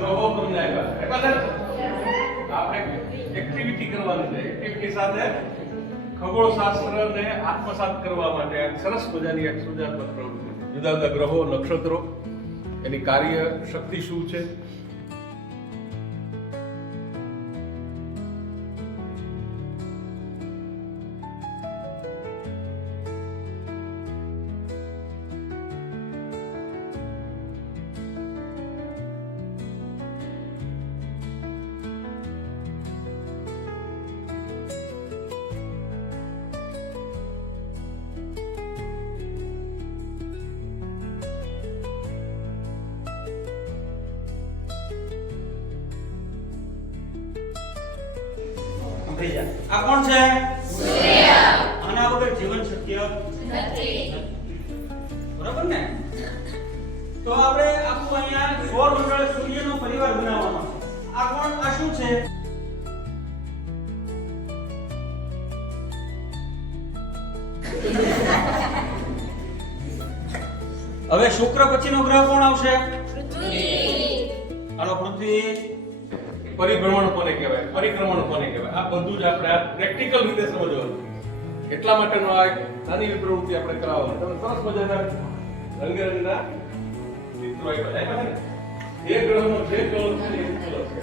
ગ્રહો તમને આપ્યા છે આપણે એક્ટિવિટી કરવાની છે. એક્ટિવિટી સાથે ખગોળશાસ્ત્રને આત્મસાત કરવા માટે એક સરસ મજાની એક સૃજનાત્મક પ્રવૃત્તિ. જુદા જુદા ગ્રહો, નક્ષત્રો, એની કાર્ય શક્તિ શું છે, આ કોણ છે? સૂર્ય. આના વગર જીવન શક્ય નથી. બરાબર ને? તો આપણે આખું અહીંયા સૌર મંડળ સૂર્યનો પરિવાર બનાવવાનો છે. આ કોણ? આ શું છે? હવે શુક્ર પછીનો ગ્રહ કોણ આવશે? પૃથ્વી. હાલો પૃથ્વી. પરિભ્રમણ કોને કહેવાય, પરિક્રમણ કોને કહેવાય, આ બધું જ આપણે આ પ્રેક્ટિકલ રીતે સમજવાનું. એટલા માટેનો આ એક નાની પ્રવૃત્તિ આપણે કરાવવાની. તમે સરસ મજાના રંગેરંગના ચિત્રો આપ્યા છે. એ ગ્રહનો જે કલર છે એ કલર છે.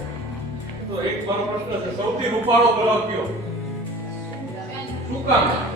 તો એક મારો પ્રશ્ન છે, સૌથી રૂપાળો ગ્રહ કયો? શું કામ?